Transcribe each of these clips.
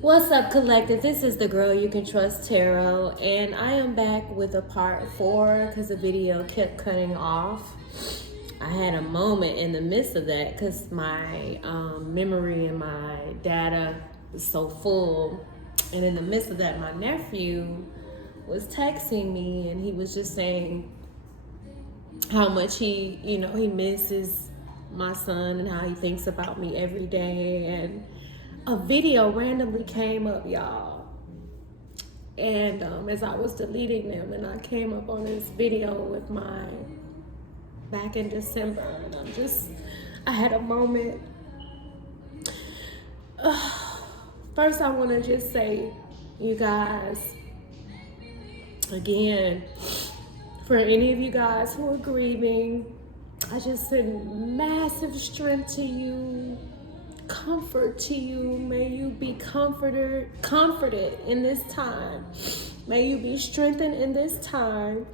What's up, collective? This is the Girl You Can Trust Tarot, and I am back with a part 4 because the video kept cutting off. I had a moment in the midst of that because my memory and my data was so full, and in the midst of that, my nephew was texting me, and he was just saying how much he misses my son and how he thinks about me every day. And a video randomly came up, y'all, and as I was deleting them, and I came up on this video with my back in December, and I had a moment. First, I want to just say, you guys, again, for any of you guys who are grieving, I just send massive strength to you, comfort to you. May you be comforted in this time. May you be strengthened in this time.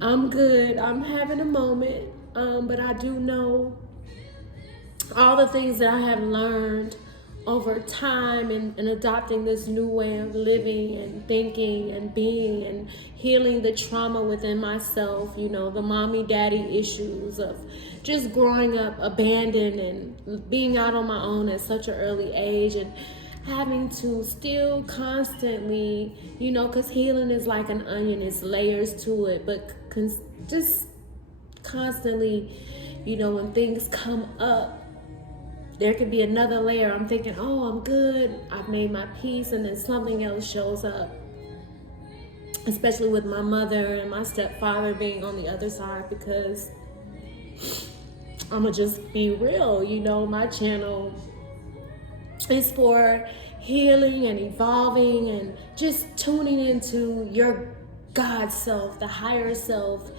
I'm good. I'm having a moment, but I do know all the things that I have learned over time and adopting this new way of living and thinking and being and healing the trauma within myself, the mommy daddy issues of just growing up abandoned and being out on my own at such an early age, and having to still constantly, because healing is like an onion, it's layers to it, but just constantly, when things come up, there could be another layer. I'm thinking, oh, I'm good, I've made my peace, and then something else shows up. Especially with my mother and my stepfather being on the other side, because I'ma just be real, my channel is for healing and evolving and just tuning into your God self, the higher self.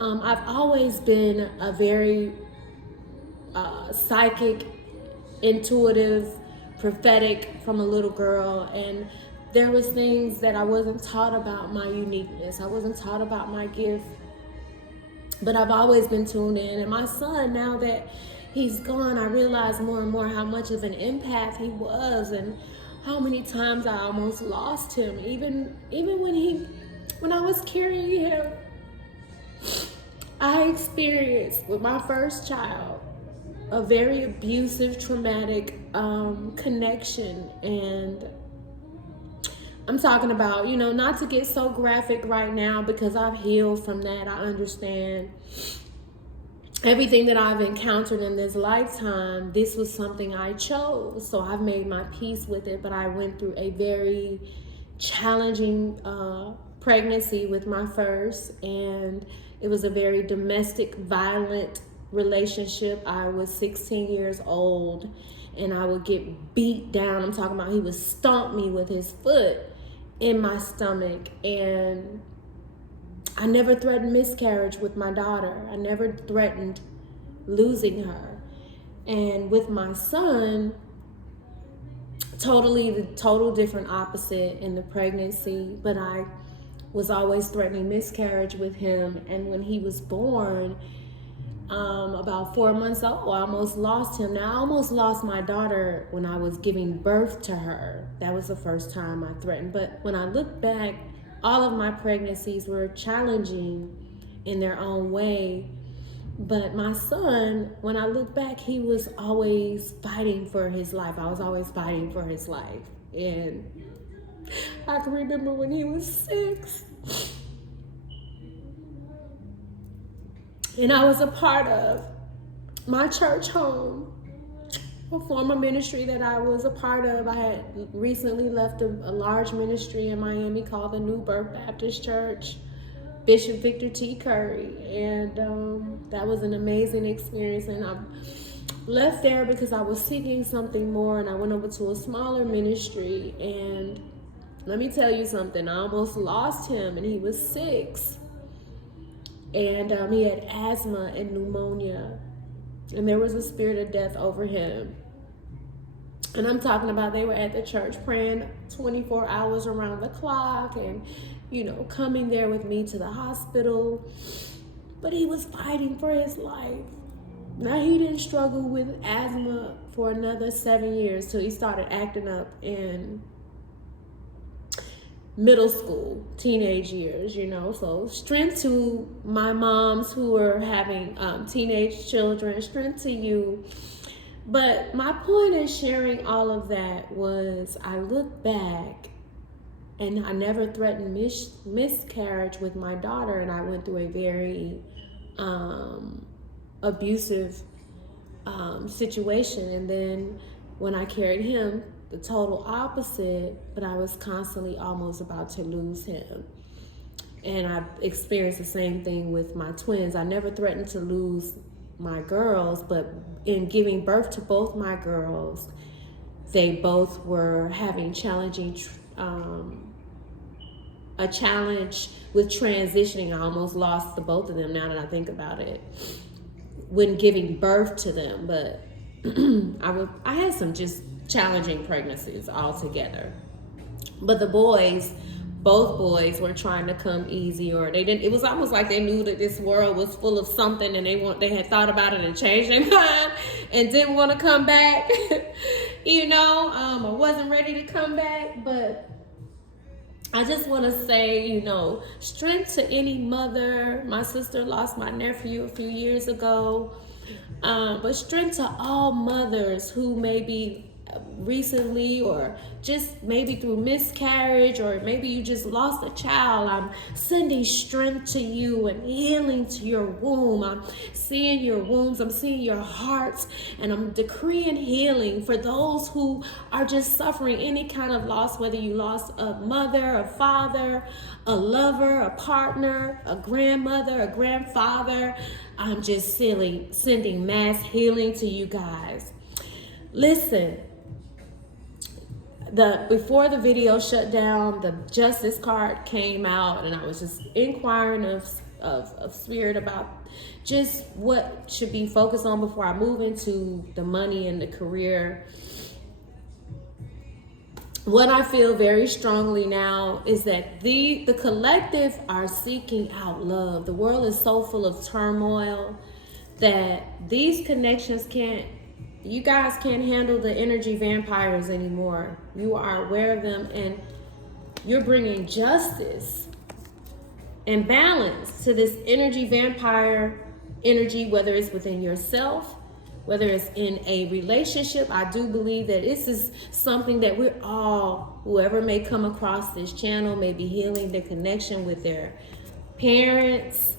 I've always been a very psychic, intuitive, prophetic from a little girl, and there was things that I wasn't taught about my uniqueness. I wasn't taught about my gift, but I've always been tuned in. And my son, now that he's gone, I realize more and more how much of an empath he was, and how many times I almost lost him. Even when I was carrying him, I experienced with my first child a very abusive, traumatic connection. And I'm talking about, not to get so graphic right now because I've healed from that. I understand everything that I've encountered in this lifetime. This was something I chose, so I've made my peace with it. But I went through a very challenging pregnancy with my first, and it was a very domestic, violent relationship. I was 16 years old, and I would get beat down. I'm talking about he would stomp me with his foot in my stomach. And I never threatened miscarriage with my daughter. I never threatened losing her. And with my son, the total different opposite in the pregnancy, but I was always threatening miscarriage with him. And when he was born, about 4 months old, I almost lost him. Now, I almost lost my daughter when I was giving birth to her. That was the first time I threatened. But when I look back, all of my pregnancies were challenging in their own way. But my son, when I look back, he was always fighting for his life. I was always fighting for his life. And I can remember when he was 6. And I was a part of my church home, a former ministry that I was a part of. I had recently left a large ministry in Miami called the New Birth Baptist Church, Bishop Victor T. Curry. And that was an amazing experience. And I left there because I was seeking something more, and I went over to a smaller ministry. And let me tell you something, I almost lost him, and he was 6. And he had asthma and pneumonia, and there was a spirit of death over him. And I'm talking about, they were at the church praying 24 hours around the clock, and coming there with me to the hospital. But he was fighting for his life. Now, he didn't struggle with asthma for another 7 years till he started acting up in middle school, teenage years, you know. So strength to my moms who are having teenage children, strength to you. But my point in sharing all of that was I look back and I never threatened miscarriage with my daughter, and I went through a very abusive situation. And then when I carried him, the total opposite, but I was constantly almost about to lose him. And I experienced the same thing with my twins. I never threatened to lose my girls, but in giving birth to both my girls, they both were having a challenge with transitioning. I almost lost the both of them now that I think about it when giving birth to them. But I had some just challenging pregnancies altogether. But the boys, both boys, were trying to come easy, or they didn't. It was almost like they knew that this world was full of something, and they had thought about it and changed their mind and didn't want to come back. You know, I wasn't ready to come back, but I just want to say, you know, strength to any mother. My sister lost my nephew a few years ago, but strength to all mothers who maybe recently, or just maybe through miscarriage, or maybe you just lost a child. I'm sending strength to you and healing to your womb. I'm seeing your wombs, I'm seeing your hearts, and I'm decreeing healing for those who are just suffering any kind of loss, whether you lost a mother, a father, a lover, a partner, a grandmother, a grandfather. I'm just sending mass healing to you guys. Listen, before the video shut down, the justice card came out, and I was just inquiring of spirit about just what should be focused on before I move into the money and the career. What I feel very strongly now is that the collective are seeking out love. The world is so full of turmoil that these connections you guys can't handle the energy vampires anymore. You are aware of them, and you're bringing justice and balance to this energy vampire energy, whether it's within yourself, whether it's in a relationship. I do believe that this is something that we're all, whoever may come across this channel, may be healing their connection with their parents.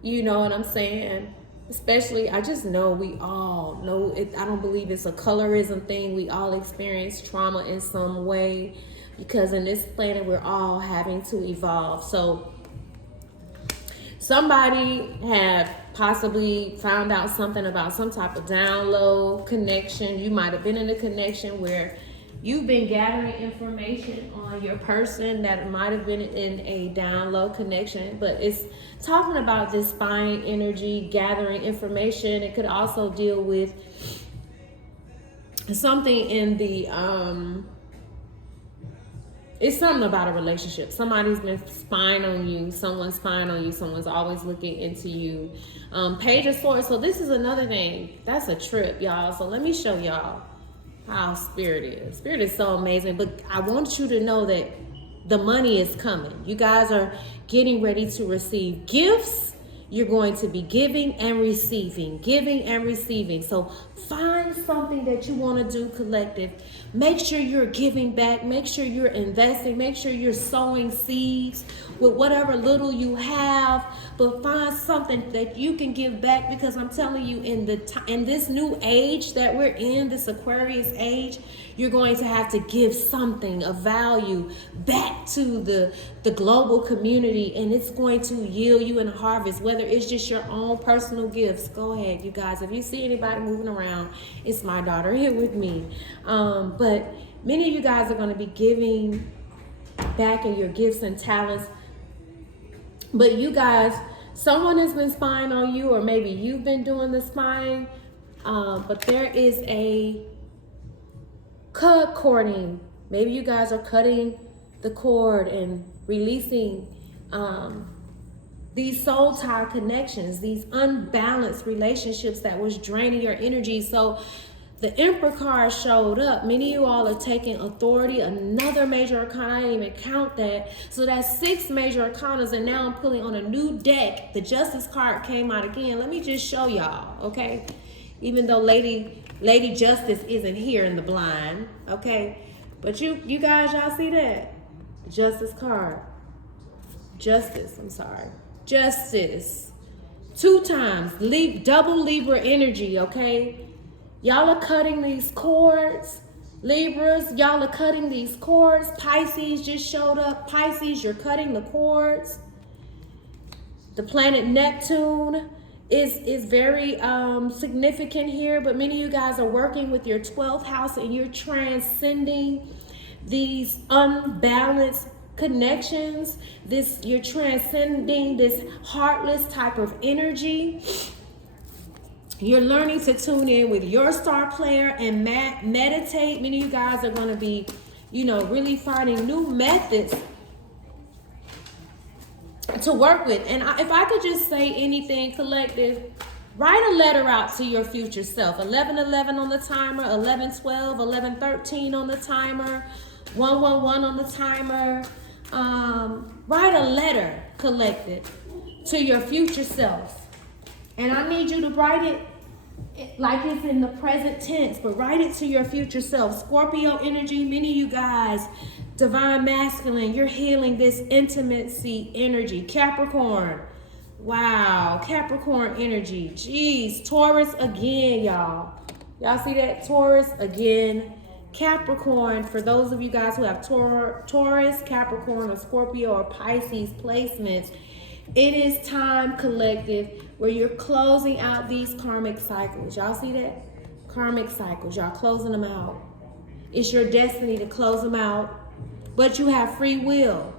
You know what I'm saying? Especially, I just know we all know it. I don't believe it's a colorism thing. We all experience trauma in some way, because in this planet we're all having to evolve. So somebody have possibly found out something about some type of download connection. You might have been in a connection where you've been gathering information on your person that might have been in a download connection, but it's talking about this spine energy, gathering information. It could also deal with something in the, it's something about a relationship. Somebody's been spying on you. Someone's spying on you. Someone's always looking into you. Page of Swords. So this is another thing. That's a trip, y'all. So let me show y'all how spirit is. Spirit is so amazing. But I want you to know that the money is coming. You guys are getting ready to receive gifts. You're going to be giving and receiving, giving and receiving. So find something that you want to do, collective. Make sure you're giving back. Make sure you're investing. Make sure you're sowing seeds with whatever little you have. But find something that you can give back, because I'm telling you, in this new age that we're in, this Aquarius age, you're going to have to give something of value back to the global community, and it's going to yield you in a harvest, whether it's just your own personal gifts. Go ahead, you guys. If you see anybody moving around, it's my daughter here with me. But many of you guys are going to be giving back in your gifts and talents. But you guys, someone has been spying on you, or maybe you've been doing the spying, but there is a cording. Maybe you guys are cutting the cord and releasing these soul tie connections, these unbalanced relationships that was draining your energy. So The Emperor card showed up. Many of you all are taking authority. Another major arcana, I didn't even count that. So that's 6 major arcanas, and now I'm pulling on a new deck. The Justice card came out again. Let me just show y'all, okay? Even though Lady Justice isn't here in the blind, okay? But you guys, y'all see that? Justice card. Justice, I'm sorry. Justice. 2 times. Double Libra energy, okay? Y'all are cutting these cords. Libras, y'all are cutting these cords. Pisces just showed up. Pisces, you're cutting the cords. The planet Neptune is very significant here, but many of you guys are working with your 12th house and you're transcending these unbalanced connections. You're transcending this heartless type of energy. You're learning to tune in with your star player and meditate. Many of you guys are going to be, really finding new methods to work with. And if I could just say anything, collective, write a letter out to your future self. 1111 on the timer, 1112, 1113 on the timer, 111 on the timer. Write a letter, collective, to your future self. And I need you to write it like it's in the present tense, but write it to your future self. Scorpio energy, many of you guys, divine masculine, you're healing this intimacy energy. Capricorn, wow, Capricorn energy. Jeez, Taurus again, y'all. Y'all see that? Taurus again. Capricorn, for those of you guys who have Taurus, Capricorn, or Scorpio, or Pisces placements, it is time, collective, where you're closing out these karmic cycles. Y'all see that? Karmic cycles. Y'all closing them out. It's your destiny to close them out. But you have free will.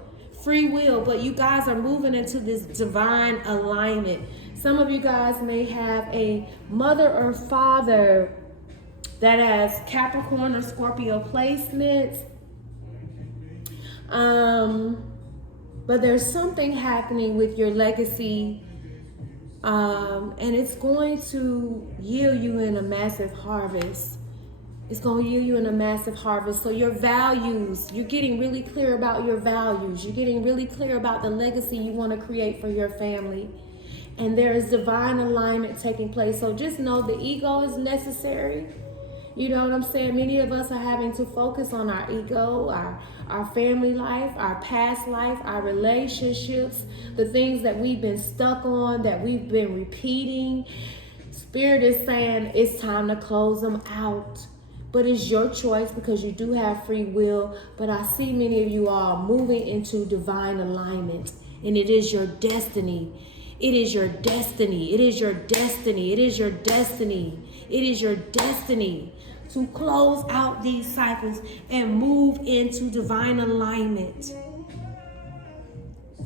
Free will. But you guys are moving into this divine alignment. Some of you guys may have a mother or father that has Capricorn or Scorpio placements. But there's something happening with your legacy, and it's going to yield you in a massive harvest. It's going to yield you in a massive harvest. So your values, you're getting really clear about your values. You're getting really clear about the legacy you want to create for your family. And there is divine alignment taking place. So just know the ego is necessary. You know what I'm saying? Many of us are having to focus on our ego, our family life, our past life, our relationships, the things that we've been stuck on, that we've been repeating. Spirit is saying it's time to close them out. But it's your choice because you do have free will. But I see many of you all moving into divine alignment. And it is your destiny. It is your destiny. It is your destiny. It is your destiny. It is your destiny to close out these cycles and move into divine alignment.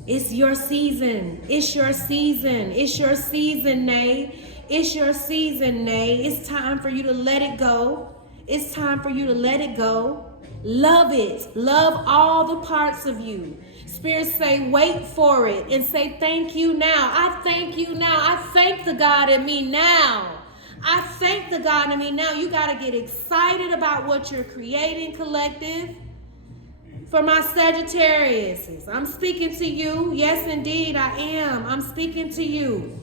It's your season. It's your season. It's your season, Nay. It's your season, Nay. It's time for you to let it go. It's time for you to let it go. Love it. Love all the parts of you. Spirit say, wait for it and say, thank you now. I thank you now. I thank the God in me now. I thank the God in me now. You got to get excited about what you're creating, collective. For my Sagittarius, I'm speaking to you. Yes, indeed, I am. I'm speaking to you.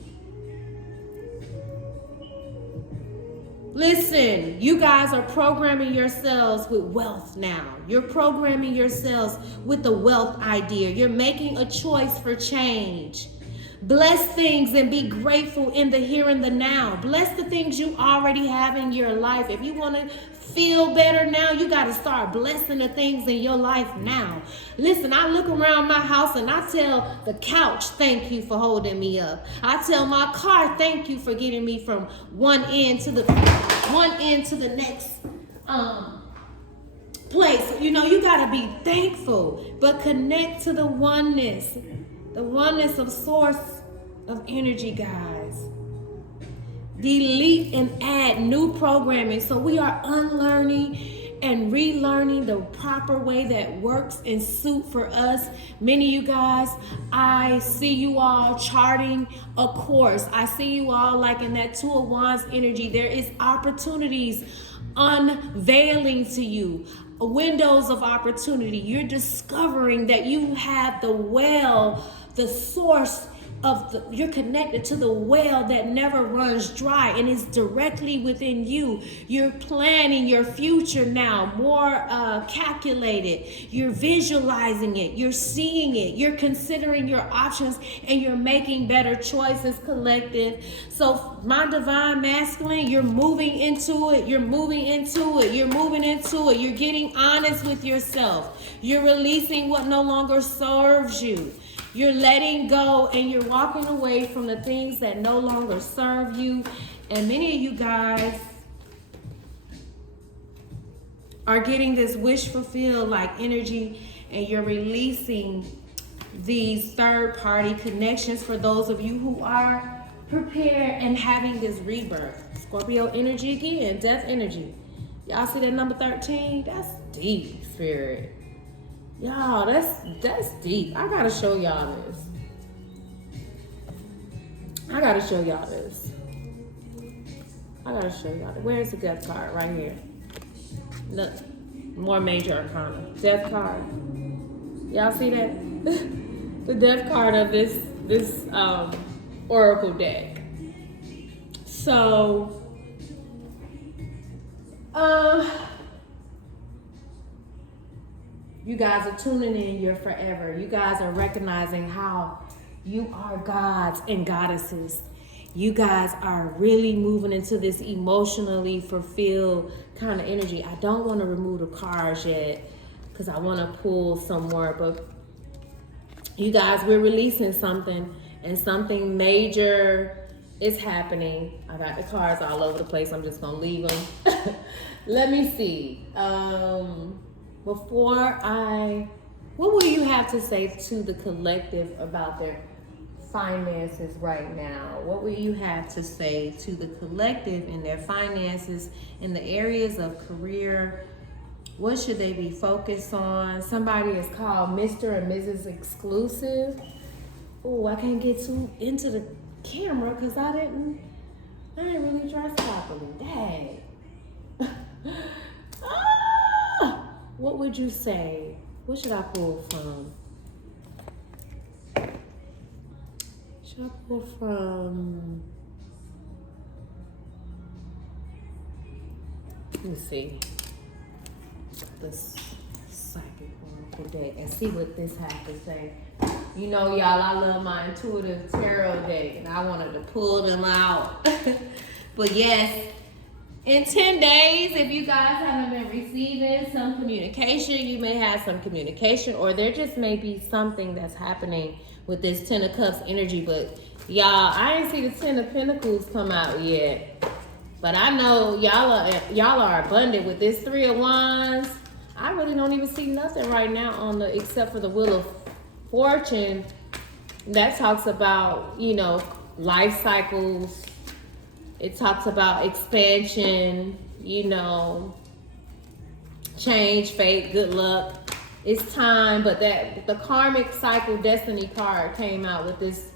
Listen, you guys are programming yourselves with wealth now. You're programming yourselves with the wealth idea. You're making a choice for change. Bless things and be grateful in the here and the now. Bless the things you already have in your life. If you want to feel better now, you got to start blessing the things in your life now. Listen, I look around my house and I tell the couch, thank you for holding me up. I tell my car, thank you for getting me from one end to the next place. You know, you got to be thankful, but connect to the oneness of source of energy, guys. Delete and add new programming. So we are unlearning and relearning the proper way that works and suit for us. Many of you guys, I see you all charting a course. I see you all like in that Two of Wands energy. There is opportunities unveiling to you windows of opportunity. You're discovering that you have the well, the source of you're connected to the well that never runs dry, and it's directly within you. You're planning your future now, more calculated. You're visualizing it, you're seeing it, you're considering your options, and you're making better choices, collective. So my divine masculine, you're moving into it, you're moving into it, you're moving into it. You're getting honest with yourself. You're releasing what no longer serves you. You're letting go, and you're walking away from the things that no longer serve you. And many of you guys are getting this wish fulfilled like energy, and you're releasing these third-party connections for those of you who are prepared and having this rebirth. Scorpio energy again, death energy. Y'all see that number 13? That's deep, spirit. Y'all, that's deep. I gotta show y'all this. I gotta show y'all this. Where's the death card? Right here. Look, more major arcana. Death card. Y'all see that? The death card of this oracle deck. So, you guys are tuning in, you're forever. You guys are recognizing how you are gods and goddesses. You guys are really moving into this emotionally fulfilled kind of energy. I don't want to remove the cards yet because I want to pull some more, but you guys, we're releasing something, and something major is happening. I got the cards all over the place. I'm just going to leave them. Let me see. What will you have to say to the collective about their finances right now? What will you have to say to the collective in their finances, in the areas of career? What should they be focused on? Somebody is called Mr. and Mrs. Exclusive. Oh, I can't get too into the camera because I didn't really dress properly. Dang. What would you say? What should I pull from? Should I pull from? Let me see. This psychic oracle deck and see what this has to say. You know, y'all, I love my intuitive tarot deck, and I wanted to pull them out. But yes. In 10 days, if you guys haven't been receiving some communication, you may have some communication, or there just may be something that's happening with this 10 of Cups energy. But y'all, I ain't see the 10 of Pentacles come out yet. But I know y'all are abundant with this 3 of Wands. I really don't even see nothing right now on except for the Wheel of Fortune. That talks about, you know, life cycles. It talks about expansion, you know, change, fate, good luck. It's time, but the karmic cycle destiny card came out with this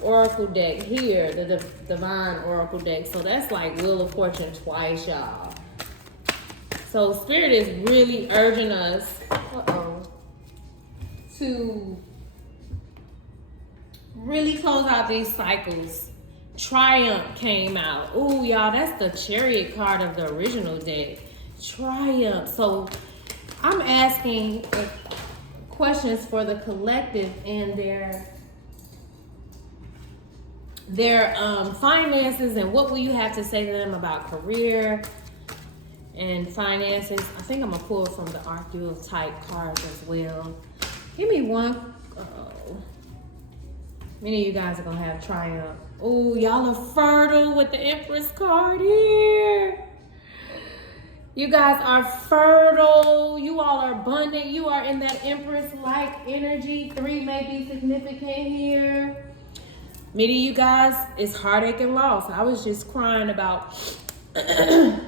oracle deck here, the divine oracle deck. So that's like Wheel of Fortune twice, y'all. So Spirit is really urging us to really close out these cycles. Triumph came out. Oh, y'all, that's the Chariot card of the original deck. Triumph. So I'm asking questions for the collective and their finances, and what will you have to say to them about career and finances. I think I'm gonna pull from the Archangelic type cards as well. Give me one. Many of you guys are gonna have Triumph. Oh, y'all are fertile with the Empress card here. You guys are fertile. You all are abundant. You are in that Empress-like energy. 3 may be significant here. Many of you guys, it's heartache and loss. I was just crying about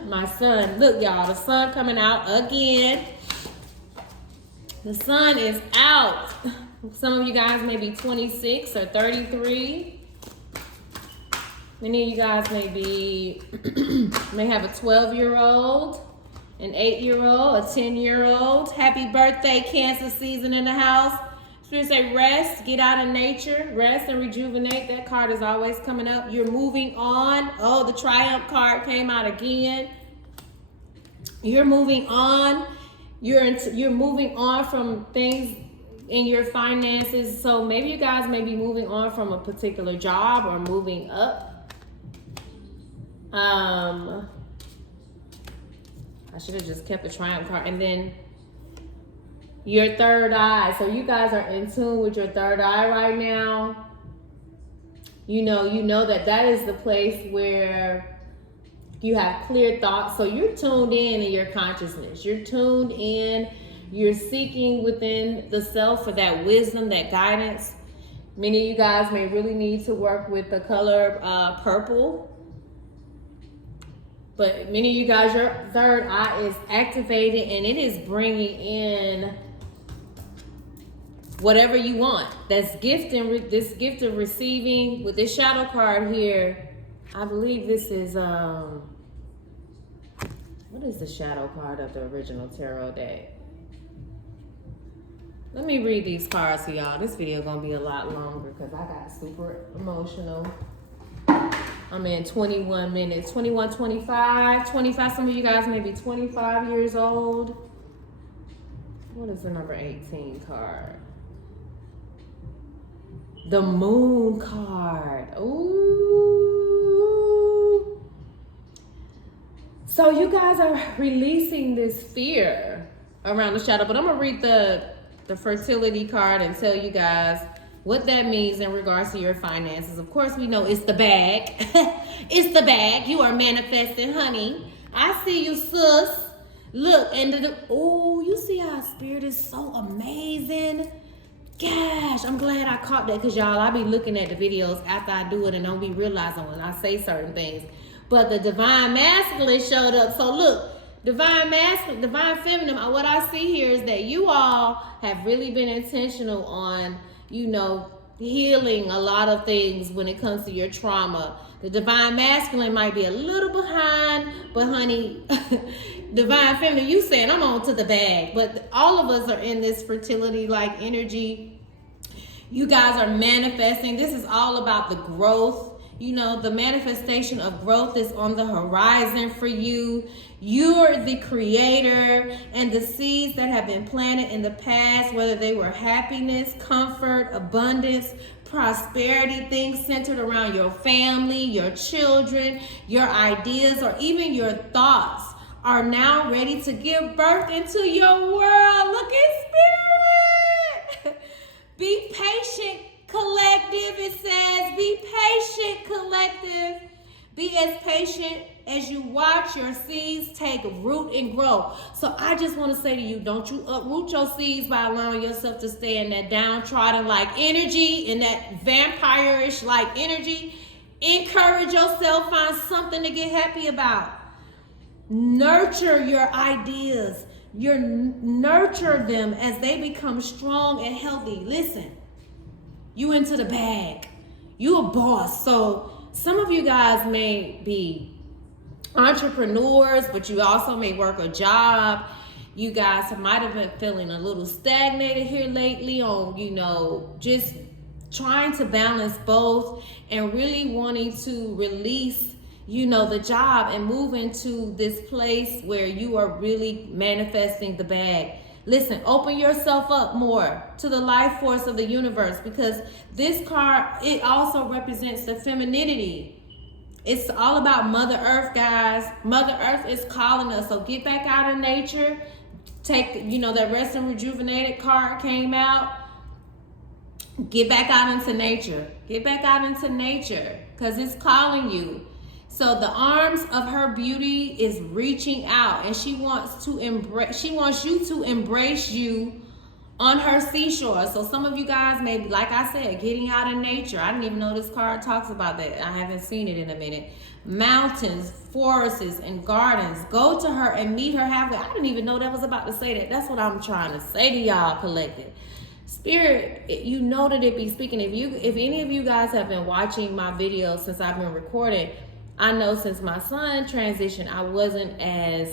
my son. Look, y'all, the sun coming out again. The sun is out. Some of you guys may be 26 or 33. Many of you guys may have a 12-year-old, an 8-year-old, a 10-year-old. Happy birthday, Cancer season in the house. Spirit say rest, get out in nature, rest and rejuvenate. That card is always coming up. You're moving on. Oh, the Triumph card came out again. You're moving on. You're moving on from things in your finances. So maybe you guys may be moving on from a particular job or moving up. I should have just kept the Triumph card. And then your third eye. So you guys are in tune with your third eye right now. You know that is the place where you have clear thoughts. So you're tuned in your consciousness. You're tuned in. You're seeking within the self for that wisdom, that guidance. Many of you guys may really need to work with the color purple. But many of you guys, your third eye is activated and it is bringing in whatever you want. That's this gift of receiving. With this shadow card here, I believe this is, what is the shadow card of the original tarot deck? Let me read these cards to y'all. This video gonna be a lot longer because I got super emotional. I'm in 21 minutes, 21, 25. Some of you guys may be 25 years old. What is the number 18 card? The Moon card. Ooh. So you guys are releasing this fear around the shadow, but I'm gonna read the fertility card and tell you guys what that means in regards to your finances. Of course, we know it's the bag. It's the bag. You are manifesting, honey. I see you, sis. Look, you see how spirit is so amazing. Gosh, I'm glad I caught that because y'all, I be looking at the videos after I do it and don't be realizing when I say certain things. But the divine masculine showed up. So look, divine masculine, divine feminine, what I see here is that you all have really been intentional on, healing a lot of things when it comes to your trauma. The divine masculine might be a little behind, but honey, divine feminine, you saying I'm on to the bag. But all of us are in this fertility-like energy. You guys are manifesting. This is all about the growth. The manifestation of growth is on the horizon for you. You're the creator, and the seeds that have been planted in the past, whether they were happiness, comfort, abundance, prosperity, things centered around your family, your children, your ideas, or even your thoughts, are now ready to give birth into your world. Look at spirit. Be patient, collective, it says. Be patient, collective. Be as patient as you watch your seeds take root and grow. So I just want to say to you, don't you uproot your seeds by allowing yourself to stay in that downtrodden-like energy, in that vampire-ish like energy. Encourage yourself, find something to get happy about. Nurture your ideas. Nurture them as they become strong and healthy. Listen, you into the bag. You a boss. So some of you guys may be entrepreneurs, but you also may work a job. You guys might have been feeling a little stagnated here lately on, just trying to balance both and really wanting to release, the job and move into this place where you are really manifesting the bag. Listen, open yourself up more to the life force of the universe, because this card, it also represents the femininity. It's all about Mother Earth, guys. Mother Earth is calling us. So get back out in nature. Take, that rest and rejuvenated card came out. Get back out into nature. Get back out into nature because it's calling you. So the arms of her beauty is reaching out, and she wants you to embrace you on her seashore. So some of you guys may be, like I said, getting out in nature. I didn't even know this card talks about that. I haven't seen it in a minute. Mountains, forests, and gardens. Go to her and meet her halfway. I didn't even know that was about to say that. That's what I'm trying to say to y'all, collective. Spirit, you know that it be speaking. If any of you guys have been watching my videos since I've been recording, I know since my son transitioned, I wasn't as,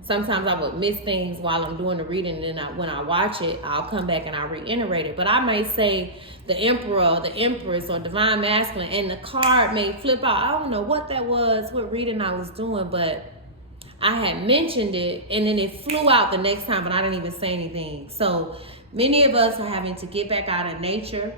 sometimes I would miss things while I'm doing the reading, and then when I watch it, I'll come back and I'll reiterate it. But I may say the Emperor, the Empress, or Divine Masculine, and the card may flip out. I don't know what that was, what reading I was doing, but I had mentioned it, and then it flew out the next time, but I didn't even say anything. So many of us are having to get back out in nature.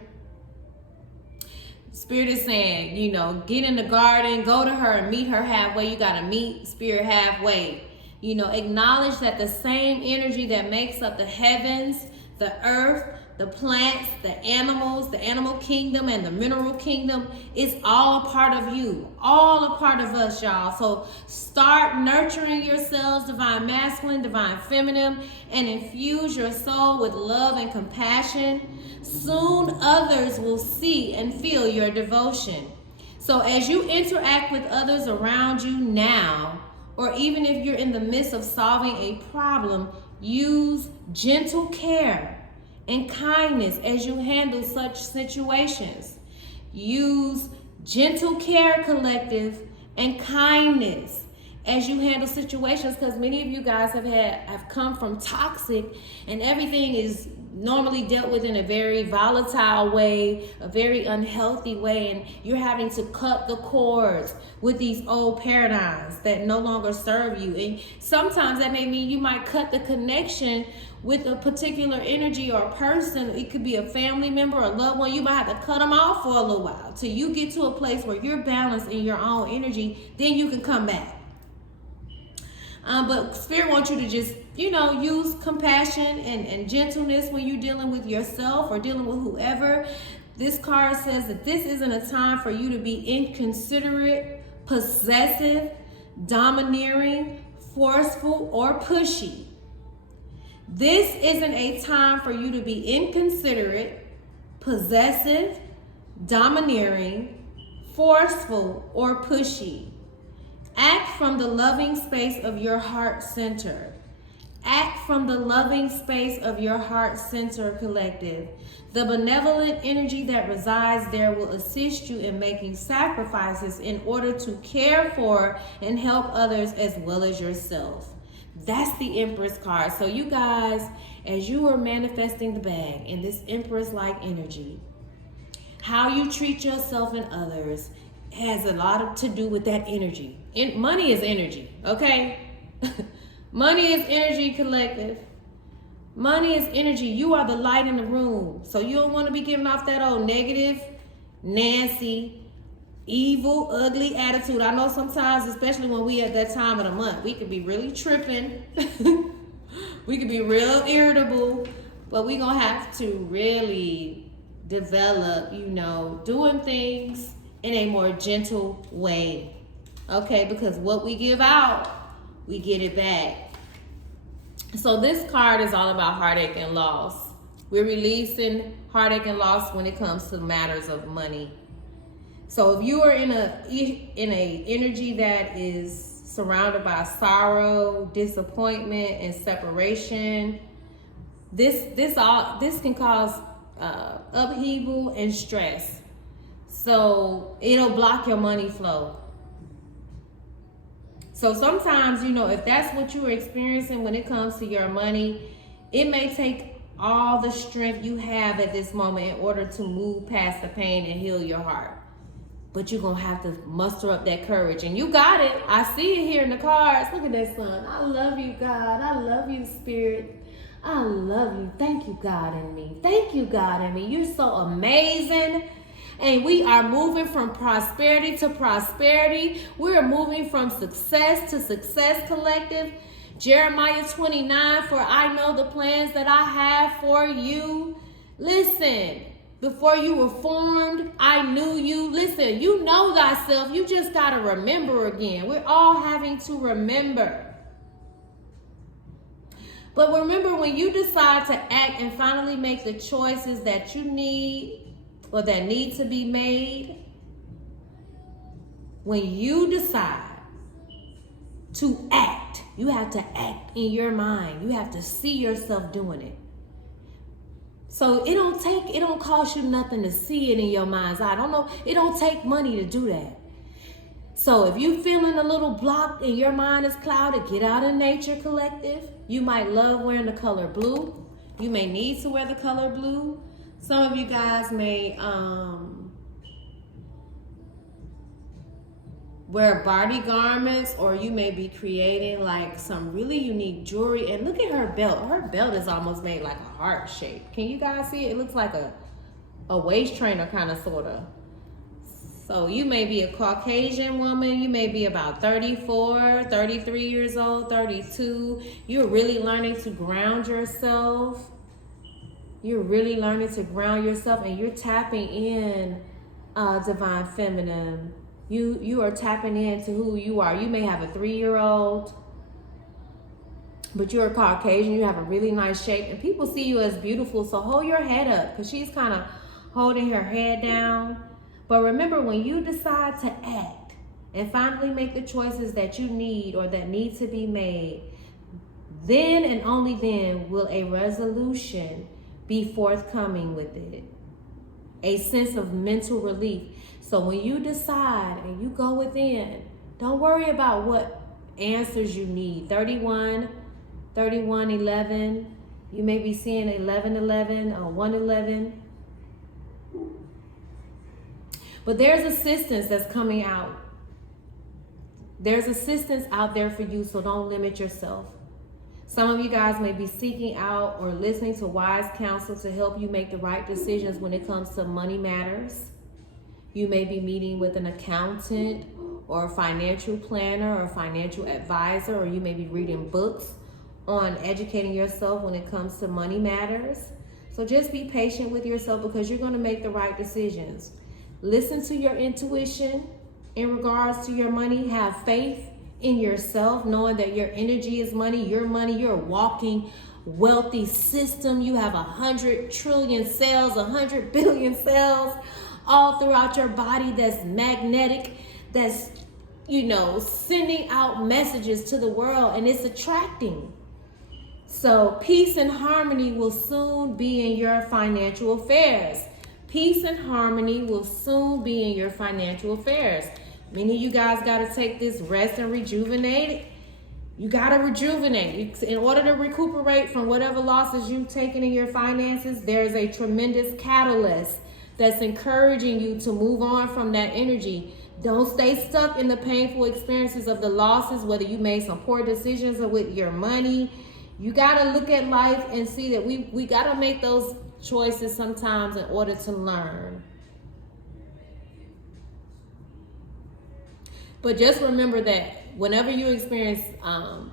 Spirit is saying, you know, get in the garden, go to her and meet her halfway. You got to meet Spirit halfway. You know, acknowledge that the same energy that makes up the heavens, the earth, the plants, the animals, the animal kingdom, and the mineral kingdom is all a part of you, all a part of us, y'all. So start nurturing yourselves, divine masculine, divine feminine, and infuse your soul with love and compassion. Soon others will see and feel your devotion. So as you interact with others around you now, or even if you're in the midst of solving a problem, use gentle care and kindness as you handle such situations. Use gentle care, collective, and kindness as you handle situations, because many of you guys have come from toxic, and everything is normally dealt with in a very volatile way, a very unhealthy way, and you're having to cut the cords with these old paradigms that no longer serve you. And sometimes that may mean you might cut the connection with a particular energy or a person. It could be a family member or a loved one. You might have to cut them off for a little while till you get to a place where you're balanced in your own energy. Then you can come back. But Spirit wants you to just, you know, use compassion and gentleness when you're dealing with yourself or dealing with whoever. This card says that this isn't a time for you to be inconsiderate, possessive, domineering, forceful, or pushy. This isn't a time for you to be inconsiderate, possessive, domineering, forceful, or pushy. Act from the loving space of your heart center. Act from the loving space of your heart center, collective. The benevolent energy that resides there will assist you in making sacrifices in order to care for and help others as well as yourself. That's the Empress card. So you guys, as you are manifesting the bag in this Empress-like energy, how you treat yourself and others has a lot to do with that energy. Money is energy, okay? Money is energy, collective. Money is energy. You are the light in the room. So you don't want to be giving off that old negative, nasty, evil, ugly attitude. I know sometimes, especially when we at that time of the month, we could be really tripping. We could be real irritable. But we're going to have to really develop, you know, doing things in a more gentle way. Okay, because what we give out, we get it back. So this card is all about heartache and loss. We're releasing heartache and loss when it comes to matters of money. So if you are in a energy that is surrounded by sorrow, disappointment, and separation, this can cause upheaval and stress. So it'll block your money flow. So sometimes, you know, if that's what you're experiencing when it comes to your money, it may take all the strength you have at this moment in order to move past the pain and heal your heart. But you're going to have to muster up that courage. And you got it. I see it here in the cards. Look at that sun. I love you, God. I love you, Spirit. I love you. Thank you, God, in me. Thank you, God, in me. You're so amazing. And we are moving from prosperity to prosperity. We're moving from success to success, collective. Jeremiah 29, for I know the plans that I have for you. Listen, before you were formed, I knew you. Listen, you know thyself. You just got to remember again. We're all having to remember. But remember, when you decide to act and finally make the choices that you need or that need to be made, when you decide to act, you have to act in your mind. You have to see yourself doing it. So it don't cost you nothing to see it in your mind's eye. I don't know, it don't take money to do that. So if you feeling a little blocked and your mind is clouded, get out in nature, collective. You might love wearing the color blue. You may need to wear the color blue. Some of you guys may wear body garments, or you may be creating like some really unique jewelry. And look at her belt. Her belt is almost made like a heart shape. Can you guys see it? It looks like a waist trainer kind of, sort of. So you may be a Caucasian woman. You may be about 34, 33 years old, 32. You're really learning to ground yourself. You're really learning to ground yourself, and you're tapping in divine feminine. You are tapping into who you are. You may have a 3-year-old, but you're a Caucasian. You have a really nice shape, and people see you as beautiful. So hold your head up, because she's kind of holding her head down. But remember, when you decide to act and finally make the choices that you need or that need to be made, then and only then will a resolution be forthcoming with it. A sense of mental relief. So when you decide and you go within, don't worry about what answers you need. 31, 31, 11. You may be seeing 11, 11 or 111. But there's assistance that's coming out. There's assistance out there for you, so don't limit yourself. Some of you guys may be seeking out or listening to wise counsel to help you make the right decisions when it comes to money matters. You may be meeting with an accountant or a financial planner or financial advisor, or you may be reading books on educating yourself when it comes to money matters. So just be patient with yourself, because you're going to make the right decisions. Listen to your intuition in regards to your money. Have faith in yourself, knowing that your energy is money. You're a walking wealthy system. You have 100 trillion cells, 100 billion cells all throughout your body that's magnetic, that's, sending out messages to the world, and it's attracting. So peace and harmony will soon be in your financial affairs. Peace and harmony will soon be in your financial affairs. Many of you guys got to take this rest and rejuvenate. You got to rejuvenate. In order to recuperate from whatever losses you've taken in your finances, there's a tremendous catalyst that's encouraging you to move on from that energy. Don't stay stuck in the painful experiences of the losses, whether you made some poor decisions or with your money. You got to look at life and see that we got to make those choices sometimes in order to learn. But just remember that whenever you experience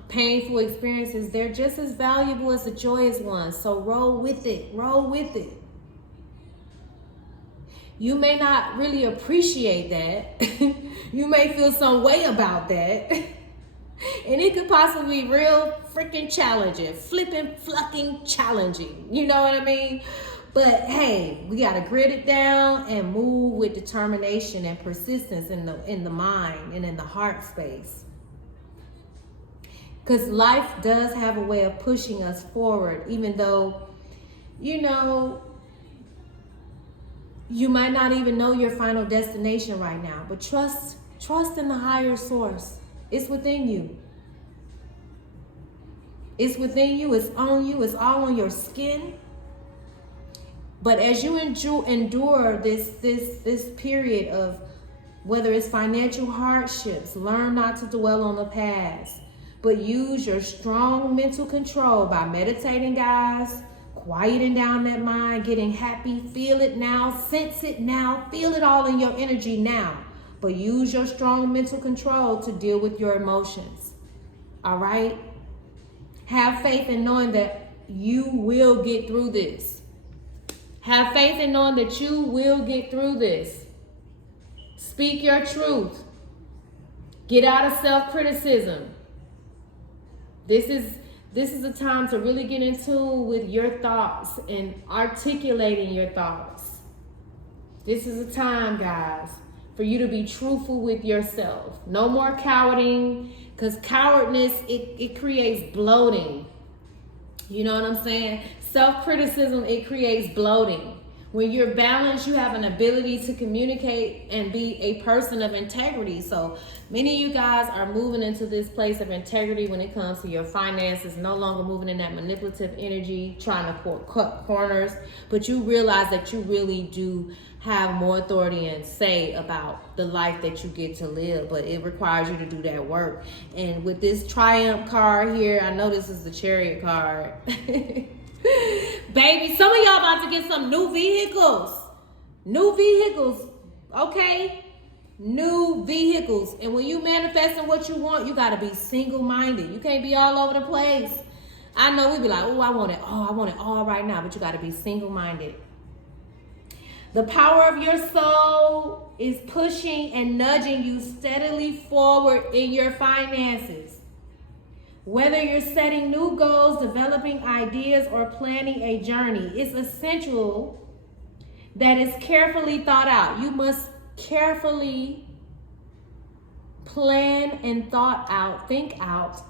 painful experiences, they're just as valuable as the joyous ones. So roll with it. Roll with it. You may not really appreciate that. You may feel some way about that. And it could possibly be real freaking challenging, fucking challenging. You know what I mean? But hey, we gotta grit it down and move with determination and persistence in the mind and in the heart space. Because life does have a way of pushing us forward, even though, you might not even know your final destination right now. But trust in the higher source. It's within you. It's within you. It's on you. It's all on your skin. But as you endure this period of, whether it's financial hardships, learn not to dwell on the past, but use your strong mental control by meditating, guys, quieting down that mind, getting happy. Feel it now, sense it now, feel it all in your energy now. But use your strong mental control to deal with your emotions. All right? Have faith in knowing that you will get through this. Have faith in knowing that you will get through this. Speak your truth. Get out of self-criticism. This is a time to really get in tune with your thoughts and articulating your thoughts. This is a time, guys, for you to be truthful with yourself. No more cowarding, because cowardness, it creates bloating. You know what I'm saying? Self-criticism, it creates bloating. When you're balanced, you have an ability to communicate and be a person of integrity. So many of you guys are moving into this place of integrity when it comes to your finances, no longer moving in that manipulative energy, trying to cut corners, but you realize that you really do have more authority and say about the life that you get to live, but it requires you to do that work. And with this Triumph card here, I know this is the Chariot card. Baby, some of y'all about to get some new vehicles. New vehicles, okay? New vehicles. And when you manifesting what you want, you got to be single-minded. You can't be all over the place. I know we be like, oh, I want it all right now, but you got to be single-minded. The power of your soul is pushing and nudging you steadily forward in your finances. Whether you're setting new goals, developing ideas, or planning a journey, it's essential that it's carefully thought out. You must carefully plan and think out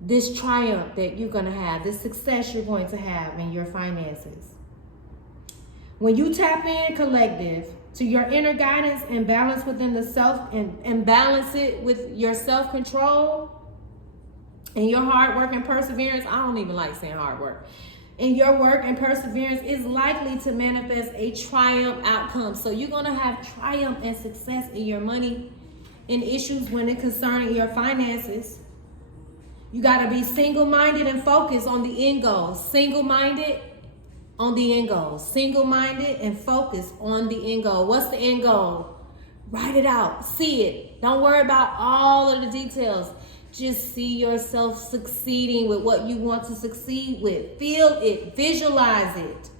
this triumph that you're going to have, this success you're going to have in your finances. When you tap in, collective, to your inner guidance and balance within the self and balance it with your self-control, and your hard work and perseverance, I don't even like saying hard work. And your work and perseverance is likely to manifest a triumph outcome. So you're going to have triumph and success in your money and issues when it concerning your finances. You got to be single-minded and focused on the end goal. Single-minded on the end goal. Single-minded and focused on the end goal. What's the end goal? Write it out. See it. Don't worry about all of the details. Just see yourself succeeding with what you want to succeed with. Feel it. Visualize it.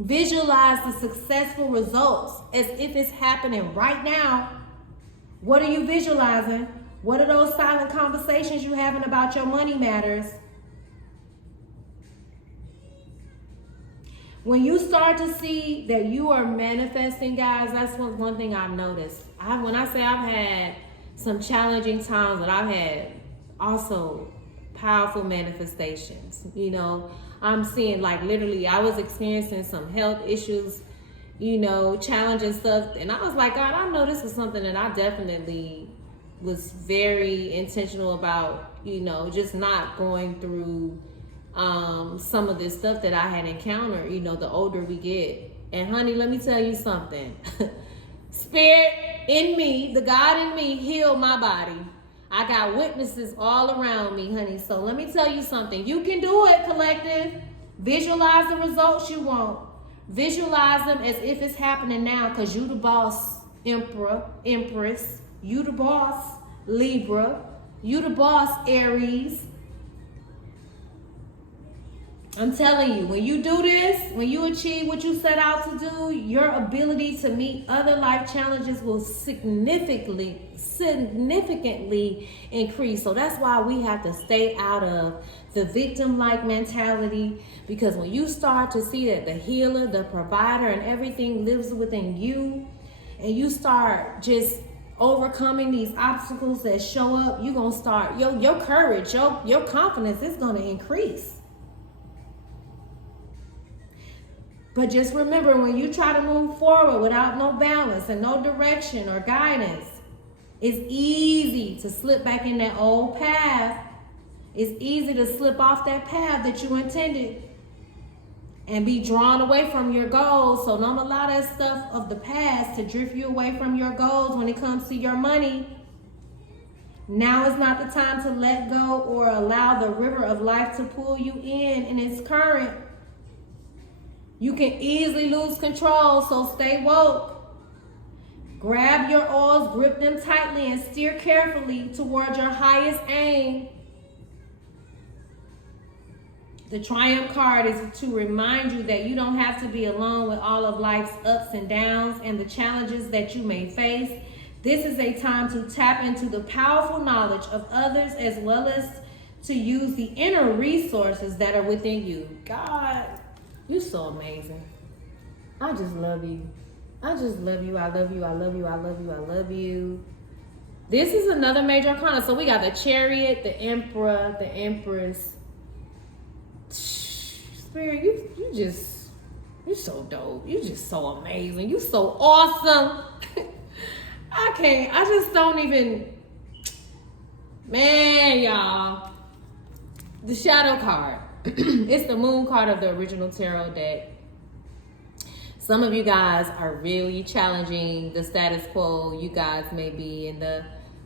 Visualize the successful results as if it's happening right now. What are you visualizing? What are those silent conversations you're having about your money matters? When you start to see that you are manifesting, guys, that's one thing I've noticed. When I say I've had some challenging times, but I've had also powerful manifestations. You know, I'm seeing, like, literally I was experiencing some health issues, you know, challenging stuff, and I was like, God, I know this is something that I definitely was very intentional about, you know, just not going through some of this stuff that I had encountered, you know, the older we get. And honey, let me tell you something. Spirit in me, the God in me, healed my body. I got witnesses all around me, honey. So let me tell you something. You can do it, collective. Visualize the results you want. Visualize them as if it's happening now, because you the boss, Emperor, Empress. You the boss, Libra. You the boss, Aries. I'm telling you, when you do this, when you achieve what you set out to do, your ability to meet other life challenges will significantly increase. So that's why we have to stay out of the victim-like mentality, because when you start to see that the healer, the provider, and everything lives within you, and you start just overcoming these obstacles that show up, you're going to start, your courage, your confidence is going to increase. But just remember, when you try to move forward without no balance and no direction or guidance, it's easy to slip back in that old path. It's easy to slip off that path that you intended and be drawn away from your goals. So don't allow that stuff of the past to drift you away from your goals when it comes to your money. Now is not the time to let go or allow the river of life to pull you in its current. You can easily lose control, so stay woke. Grab your oars, grip them tightly, and steer carefully toward your highest aim. The Triumph card is to remind you that you don't have to be alone with all of life's ups and downs and the challenges that you may face. This is a time to tap into the powerful knowledge of others, as well as to use the inner resources that are within you. God, you're so amazing. I just love you. I just love you. I love you. I love you. I love you. I love you. This is another major arcana. So we got the Chariot, the Emperor, the Empress. Spirit, you're so dope. You're just so amazing. You're so awesome. I just don't even, man, y'all. The shadow card. It's the moon card of the original tarot deck. Some of you guys are really challenging the status quo. You guys may be in the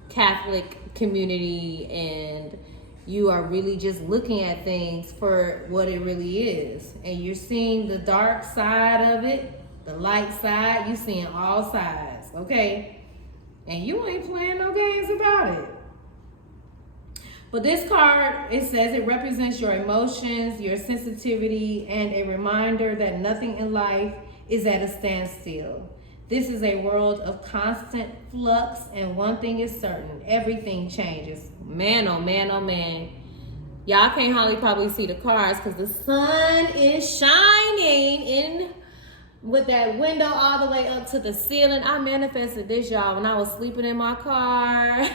Catholic community and you are really just looking at things for what it really is. And you're seeing the dark side of it, the light side. You're seeing all sides, okay? And you ain't playing no games about it. But this card, it says it represents your emotions, your sensitivity, and a reminder that nothing in life is at a standstill. This is a world of constant flux, and one thing is certain, everything changes. Man, oh man, oh man. Y'all can't hardly probably see the cards because the sun is shining in with that window all the way up to the ceiling. I manifested this, y'all, when I was sleeping in my car.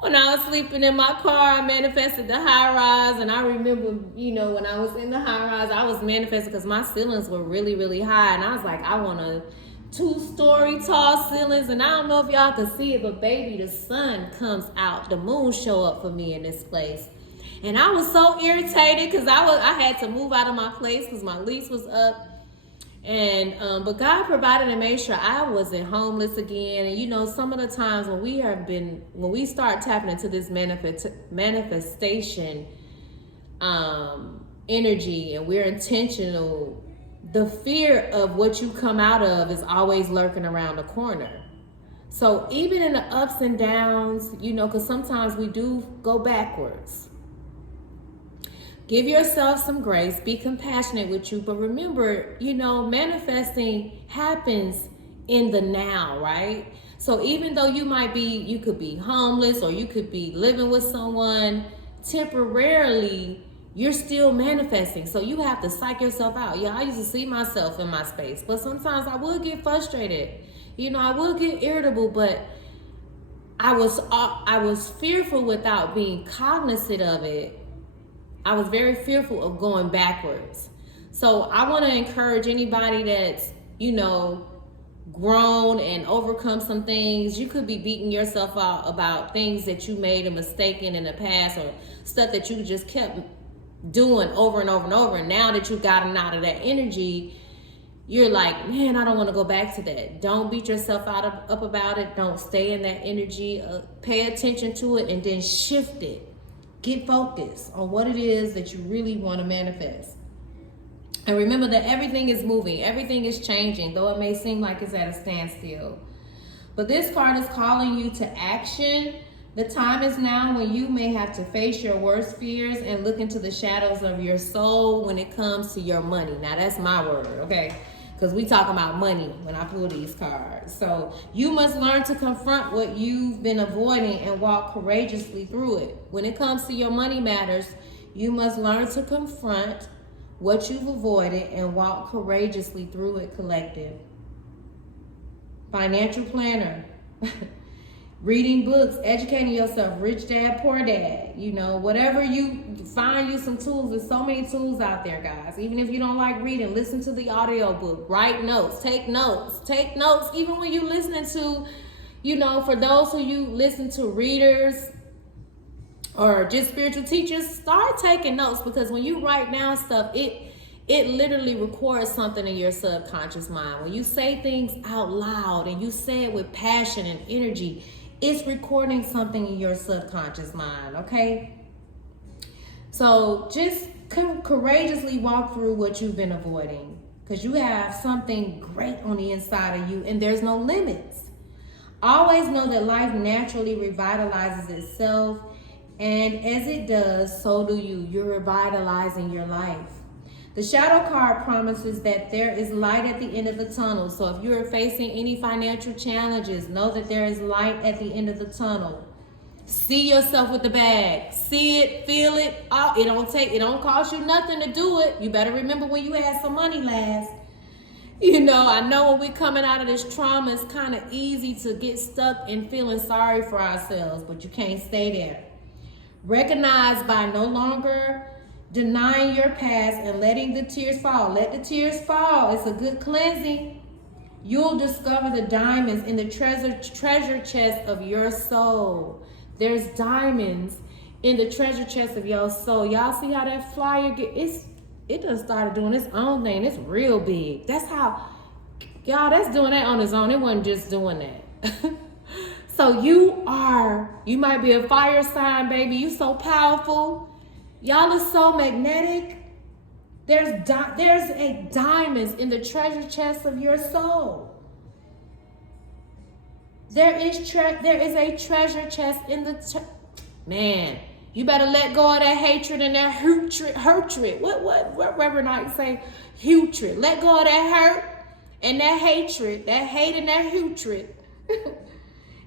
When I was sleeping in my car, I manifested the high rise. And I remember, you know, when I was in the high rise, I was manifesting because my ceilings were really, really high. And I was like, I want a 2-story tall ceilings. And I don't know if y'all can see it, but baby, the sun comes out. The moon show up for me in this place. And I was so irritated because I had to move out of my place because my lease was up. And but God provided and made sure I wasn't homeless again. And you know, some of the times when we start tapping into this manifestation energy and we're intentional, the fear of what you come out of is always lurking around the corner. So even in the ups and downs, you know, because sometimes we do go backwards. Give yourself some grace, be compassionate with you, but remember, you know, manifesting happens in the now, right? So even though you could be homeless or you could be living with someone temporarily, you're still manifesting. So you have to psych yourself out. Yeah, I used to see myself in my space, but sometimes I would get frustrated. You know, I would get irritable, but I was fearful without being cognizant of it. I was very fearful of going backwards. So I want to encourage anybody that's, you know, grown and overcome some things. You could be beating yourself out about things that you made a mistake in the past or stuff that you just kept doing over and over and over. And now that you've gotten out of that energy, you're like, man, I don't want to go back to that. Don't beat yourself up about it. Don't stay in that energy. Pay attention to it and then shift it. Get focused on what it is that you really want to manifest. And remember that everything is moving. Everything is changing, though it may seem like it's at a standstill. But this card is calling you to action. The time is now when you may have to face your worst fears and look into the shadows of your soul when it comes to your money. Now, that's my word, okay? Because we talk about money when I pull these cards. So you must learn to confront what you've been avoiding and walk courageously through it. When it comes to your money matters, you must learn to confront what you've avoided and walk courageously through it, collective. Financial planner. Reading books, educating yourself, Rich Dad, Poor Dad, you know, whatever you find you some tools. There's so many tools out there, guys. Even if you don't like reading, listen to the audio book, write notes, take notes, even when you're listening to, you know, for those who you listen to readers or just spiritual teachers, start taking notes because when you write down stuff, it literally records something in your subconscious mind. When you say things out loud and you say it with passion and energy, it's recording something in your subconscious mind, okay? So just courageously walk through what you've been avoiding because you have something great on the inside of you and there's no limits. Always know that life naturally revitalizes itself, and as it does, so do you. You're revitalizing your life. The shadow card promises that there is light at the end of the tunnel. So if you're facing any financial challenges, know that there is light at the end of the tunnel. See yourself with the bag. See it, feel it. Oh, it don't cost you nothing to do it. You better remember when you had some money last. You know, I know when we're coming out of this trauma, it's kind of easy to get stuck in feeling sorry for ourselves, but you can't stay there. Recognize by no longer denying your past and letting the tears fall. Let the tears fall. It's a good cleansing. You'll discover the diamonds in the treasure chest of your soul. There's diamonds in the treasure chest of your soul. Y'all see how that flyer it done started doing its own thing. It's real big. That's how, y'all, that's doing that on its own. It wasn't just doing that. So you might be a fire sign, baby. You so powerful. Y'all are so magnetic. There's a diamonds in the treasure chest of your soul. There is a treasure chest in the man. You better let go of that hatred and that hatred. What Reverend Knight say? Hatred. Let go of that hurt and that hatred, that hate and that hatred,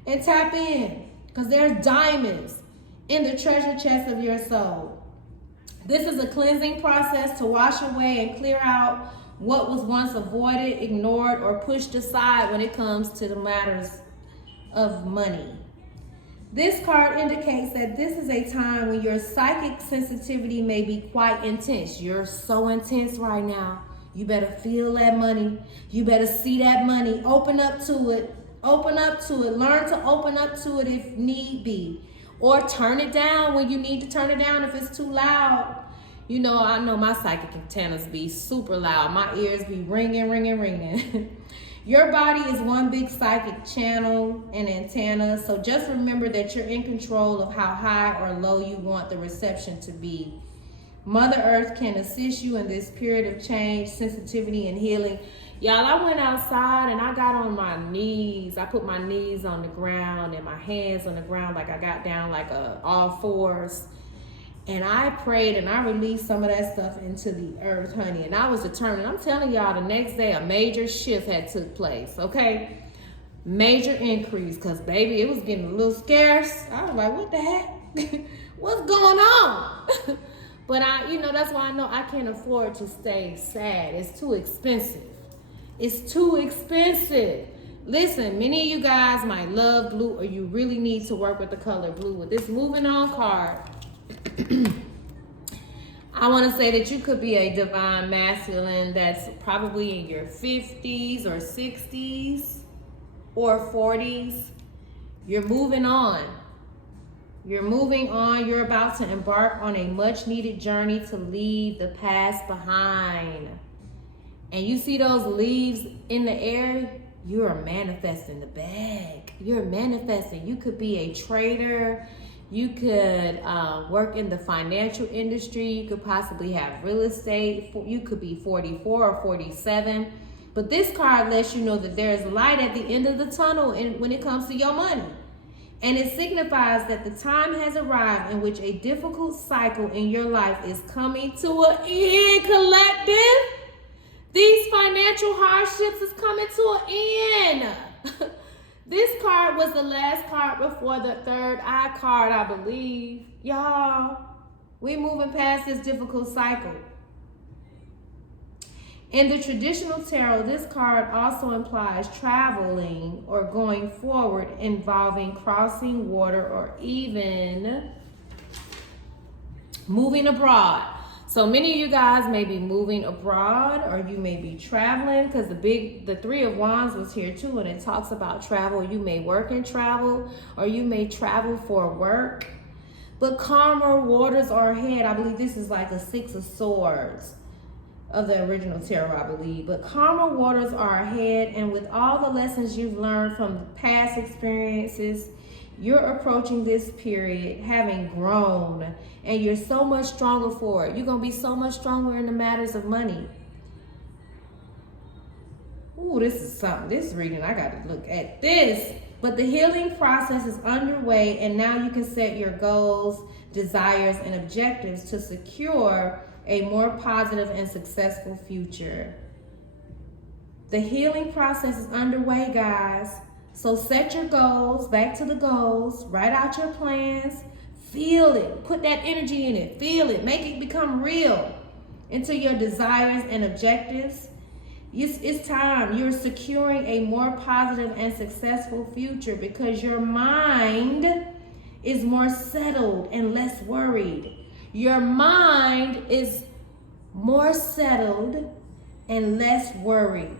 and tap in, because there's diamonds in the treasure chest of your soul. This is a cleansing process to wash away and clear out what was once avoided, ignored, or pushed aside when it comes to the matters of money. This card indicates that this is a time when your psychic sensitivity may be quite intense. You're so intense right now. You better feel that money. You better see that money. Open up to it. Open up to it. Learn to open up to it if need be. Or turn it down when you need to turn it down if it's too loud. You know, I know my psychic antennas be super loud. My ears be ringing, ringing, ringing. Your body is one big psychic channel and antenna. So just remember that you're in control of how high or low you want the reception to be. Mother Earth can assist you in this period of change, sensitivity, and healing. Y'all, I went outside and I got on my knees. I put my knees on the ground and my hands on the ground, like I got down like all fours. And I prayed and I released some of that stuff into the earth, honey. And I was determined. I'm telling y'all, the next day a major shift had took place, okay? Major increase, because baby, it was getting a little scarce. I was like, what the heck? What's going on? But that's why I know I can't afford to stay sad. It's too expensive. It's too expensive. Listen, many of you guys might love blue, or you really need to work with the color blue. With this moving on card, I want to say that you could be a divine masculine that's probably in your 50s or 60s or 40s. You're moving on. You're moving on. You're about to embark on a much needed journey to leave the past behind. And you see those leaves in the air? You are manifesting the bag. You're manifesting. You could be a trader. You could work in the financial industry. You could possibly have real estate. You could be 44 or 47. But this card lets you know that there's light at the end of the tunnel when it comes to your money. And it signifies that the time has arrived in which a difficult cycle in your life is coming to an end, collective. These financial hardships is coming to an end. This card was the last card before the third eye card, I believe. Y'all, we're moving past this difficult cycle. In the traditional tarot, this card also implies traveling or going forward, involving crossing water or even moving abroad. So many of you guys may be moving abroad, or you may be traveling, because the Three of Wands was here too, and it talks about travel. You may work and travel, or you may travel for work. But calmer waters are ahead. I believe this is like a Six of Swords of the original tarot, I believe. But calmer waters are ahead, and with all the lessons you've learned from past experiences, you're approaching this period having grown, and you're so much stronger for it. You're going to be so much stronger in the matters of money. Ooh, this is something. This reading, I got to look at this. But the healing process is underway, and now you can set your goals, desires, and objectives to secure a more positive and successful future. The healing process is underway, guys. So set your goals, back to the goals, write out your plans, feel it, put that energy in it, feel it, make it become real into your desires and objectives. It's time. You're securing a more positive and successful future because your mind is more settled and less worried. Your mind is more settled and less worried.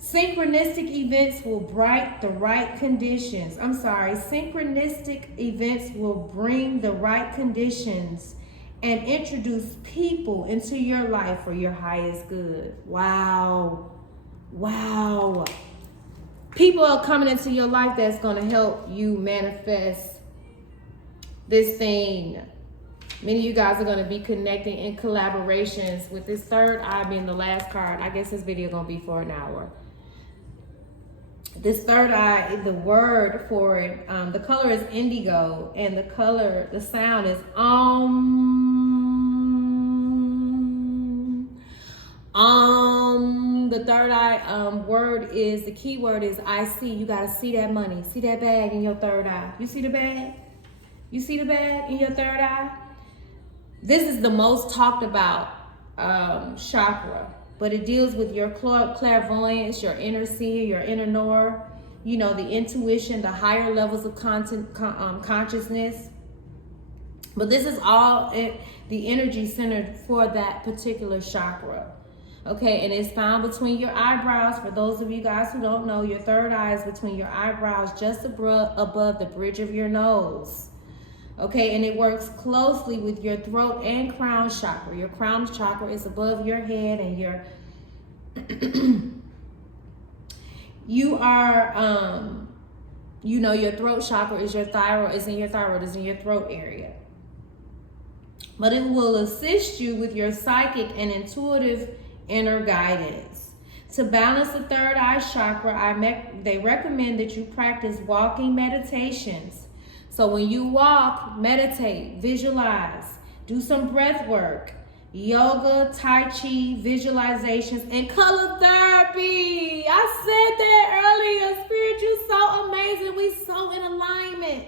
Synchronistic events will bring the right conditions. Synchronistic events will bring the right conditions and introduce people into your life for your highest good. Wow. Wow. People are coming into your life that's going to help you manifest this thing. Many of you guys are going to be connecting in collaborations with this third eye being the last card. I guess this video going to be for an hour. This third eye, the word for it, the color is indigo, and the sound is the third eye word is, the key word is I see. You got to see that money. See that bag in your third eye. You see the bag? You see the bag in your third eye? This is the most talked about chakra, but it deals with your clairvoyance, your inner seer, your inner knower, you know, the intuition, the higher levels of consciousness. But this is all the energy centered for that particular chakra. Okay, and it's found between your eyebrows. For those of you guys who don't know, your third eye is between your eyebrows, just above the bridge of your nose. Okay, and it works closely with your throat and crown chakra. Your crown chakra is above your head, and your your throat chakra is your thyroid, is in your throat area. But it will assist you with your psychic and intuitive inner guidance. To balance the third eye chakra, they recommend that you practice walking meditations. So when you walk, meditate, visualize, do some breath work, yoga, tai chi, visualizations, and color therapy. I said that earlier. Spirit, you're so amazing. We so in alignment.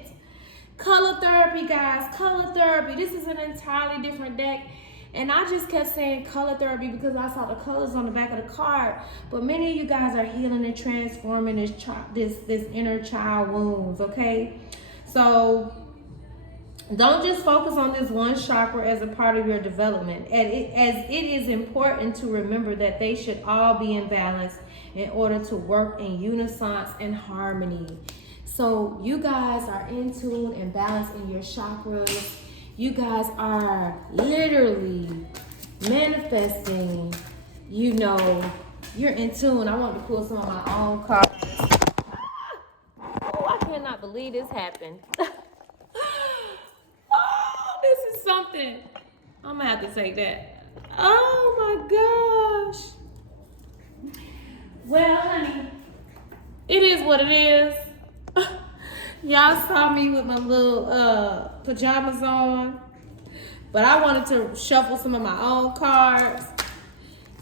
Color therapy, guys. Color therapy. This is an entirely different deck. And I just kept saying color therapy because I saw the colors on the back of the card. But many of you guys are healing and transforming this inner child wounds, okay? So don't just focus on this one chakra as a part of your development. As it is important to remember that they should all be in balance in order to work in unison and harmony. So you guys are in tune and balanced in your chakras. You guys are literally manifesting, you're in tune. I want to pull some of my own cards. Oh, I cannot believe this happened. Oh, this is something. I'm going to have to take that. Oh, my gosh. Well, honey, it is what it is. Y'all saw me with my little pajamas on, but I wanted to shuffle some of my own cards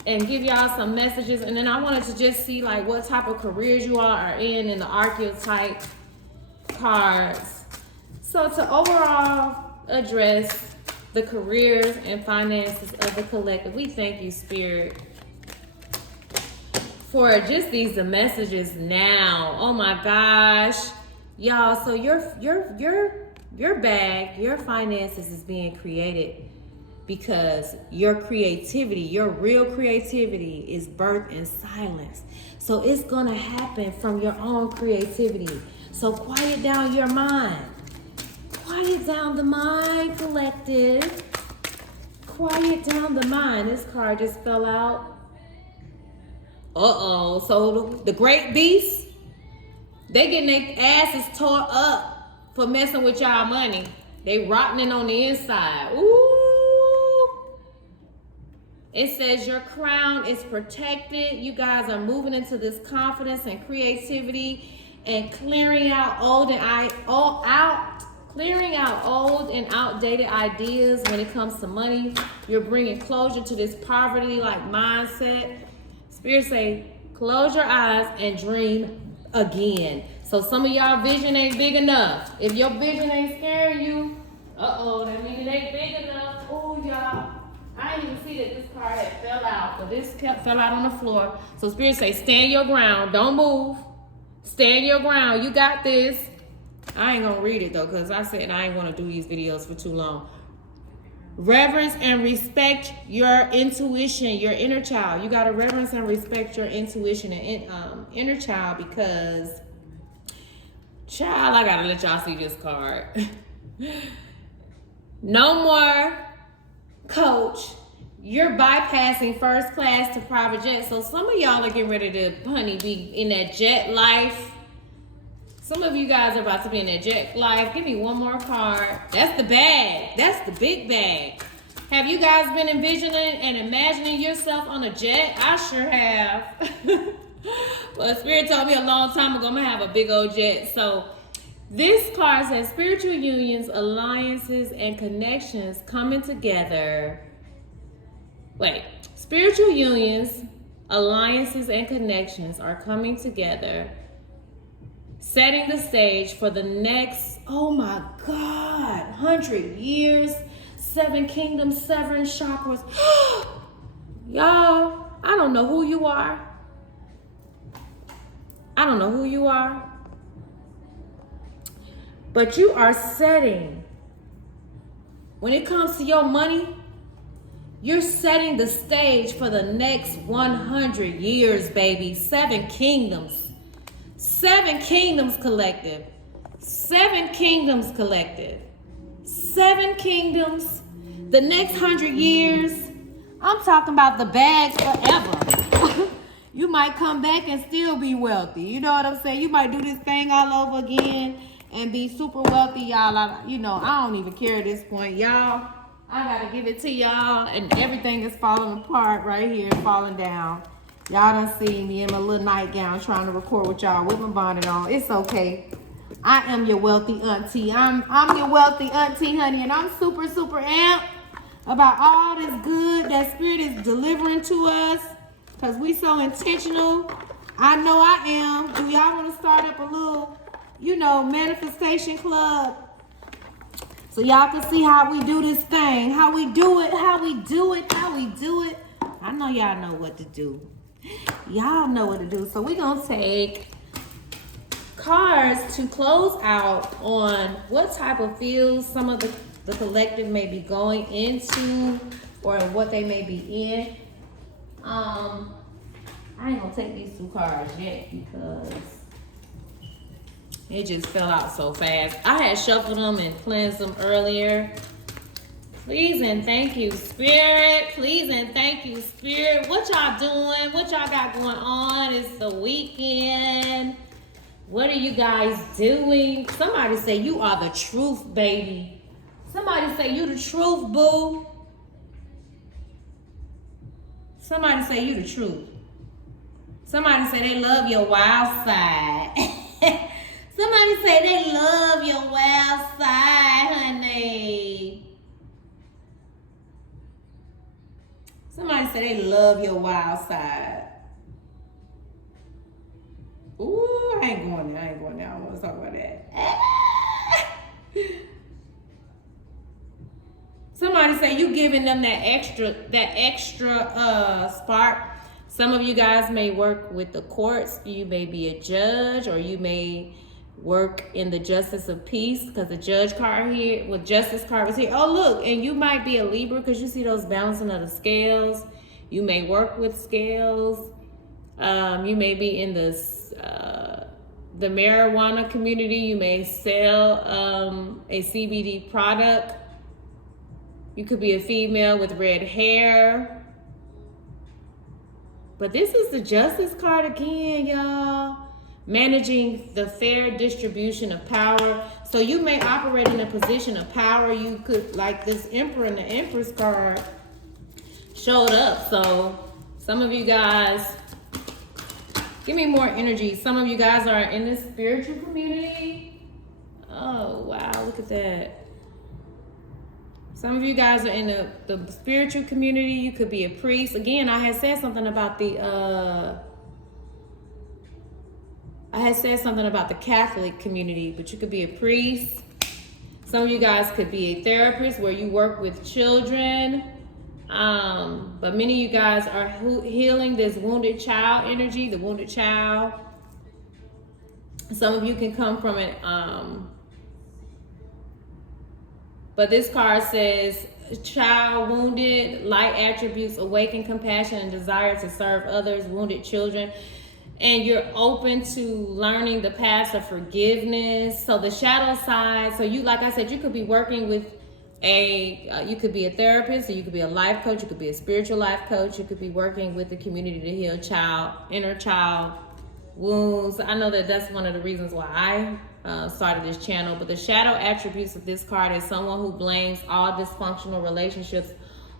and give y'all some messages, and then I wanted to just see like what type of careers you all are in the archetype cards. So to overall address the careers and finances of the collective, we thank you, Spirit, for just these messages now. Oh my gosh. Y'all, so your bag, your finances is being created because your creativity, your real creativity is birthed in silence. So it's gonna happen from your own creativity. So quiet down your mind. Quiet down the mind, collective. Quiet down the mind. This card just fell out. Uh-oh. So the great beast, they getting their asses tore up for messing with y'all money. They rotting on the inside. Ooh. It says your crown is protected. You guys are moving into this confidence and creativity and clearing out old and outdated ideas when it comes to money. You're bringing closure to this poverty-like mindset. Spirit say, close your eyes and dream again. So some of y'all vision ain't big enough. If your vision ain't scaring you, that means it ain't big enough. Oh, y'all, I didn't even see that this card had fell out, but this fell out on the floor. So Spirit say, stand your ground. Don't move. Stand your ground. You got this. I ain't gonna read it though, because I said I ain't gonna do these videos for too long. Reverence and respect your intuition, your inner child. You got to reverence and respect your intuition and inner child, because, child, I got to let y'all see this card. No more, coach. You're bypassing first class to private jet. So some of y'all are getting ready to, honey, be in that jet life. Some of you guys are about to be in that jet life. Give me one more card. That's the bag. That's the big bag. Have you guys been envisioning and imagining yourself on a jet? I sure have. Well, Spirit told me a long time ago I'm going to have a big old jet. So this card says spiritual unions, alliances, and connections coming together. Wait, spiritual unions, alliances, and connections are coming together, setting the stage for the next, oh my God, 100 years, 7 kingdoms, 7 chakras. Y'all, I don't know who you are. I don't know who you are. But you are setting, when it comes to your money, you're setting the stage for the next 100 years, baby. 7 kingdoms. 7 kingdoms collective. 7 kingdoms collective. 7 kingdoms. The next 100 years. I'm talking about the bags forever. You might come back and still be wealthy. You know what I'm saying? You might do this thing all over again and be super wealthy, y'all. I don't even care at this point, y'all. I gotta give it to y'all, and everything is falling apart right here, falling down. Y'all done see me in my little nightgown trying to record with y'all with my bonnet on. It's okay. I am your wealthy auntie. I'm your wealthy auntie, honey, and I'm super, super amped about all this good that Spirit is delivering to us, because we so intentional. I know I am. Do y'all want to start up a little, manifestation club? So y'all can see how we do this thing, how we do it. I know y'all know what to do. Y'all know what to do. So we're going to take cards to close out on what type of fields some of the collective may be going into, or what they may be in. I ain't going to take these 2 cards yet because it just fell out so fast. I had shuffled them and cleansed them earlier. Please and thank you, Spirit. Please and thank you, Spirit. What y'all doing? What y'all got going on? It's the weekend. What are you guys doing? Somebody say you are the truth, baby. Somebody say you the truth, boo. Somebody say you the truth. Somebody say they love your wild side. Somebody say they love your wild side, honey. Somebody say they love your wild side. Ooh, I ain't going there. I don't want to talk about that. Somebody say you giving them that extra spark. Some of you guys may work with the courts. You may be a judge, or you may work in the justice of peace, because the judge card here, with justice card was here. Oh, look, and you might be a Libra, because you see those balancing of the scales. You may work with scales. You may be in the marijuana community. You may sell a CBD product. You could be a female with red hair. But this is the justice card again, y'all. Managing the fair distribution of power. So you may operate in a position of power. You could, like this Emperor and the Empress card showed up. So some of you guys, give me more energy. Some of you guys are in the spiritual community. Oh, wow, look at that. Some of you guys are in the spiritual community. You could be a priest. Again, I had said something about the Catholic community, but you could be a priest. Some of you guys could be a therapist where you work with children. But many of you guys are healing this wounded child energy, the wounded child. Some of you can come from it. But this card says child wounded, light attributes, awakened compassion and desire to serve others, wounded children. And you're open to learning the paths of forgiveness. So the shadow side, so you, like I said, you could be working with you could be a therapist, or you could be a life coach, you could be a spiritual life coach, you could be working with the community to heal inner child wounds. I know that that's one of the reasons why I started this channel. But the shadow attributes of this card is someone who blames all dysfunctional relationships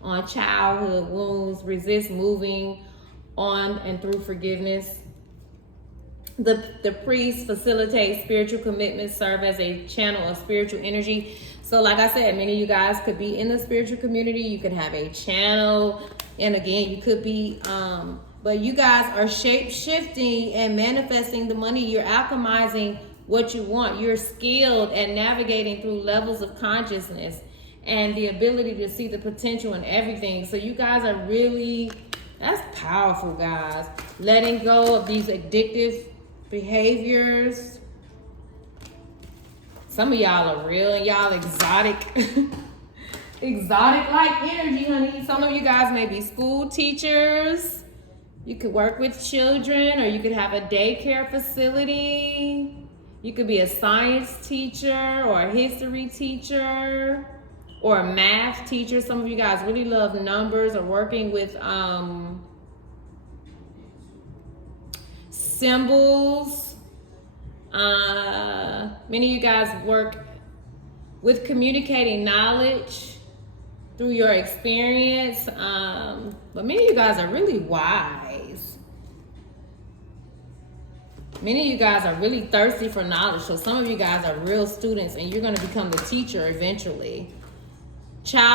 on childhood wounds, resists moving on and through forgiveness. The priest facilitates spiritual commitments, serve as a channel of spiritual energy. So like I said, many of you guys could be in the spiritual community. You could have a channel, and again, you could be but you guys are shape-shifting and manifesting the money. You're alchemizing what you want. You're skilled at navigating through levels of consciousness and the ability to see the potential in everything. So you guys are really, that's powerful, guys. Letting go of these addictive behaviors. Some of y'all are real, and y'all exotic. Exotic like energy, honey. Some of you guys may be school teachers. You could work with children, or you could have a daycare facility. You could be a science teacher or a history teacher or a math teacher. Some of you guys really love numbers, or working with symbols. Many of you guys work with communicating knowledge through your experience. But many of you guys are really wise. Many of you guys are really thirsty for knowledge. So some of you guys are real students, and you're going to become the teacher eventually. Child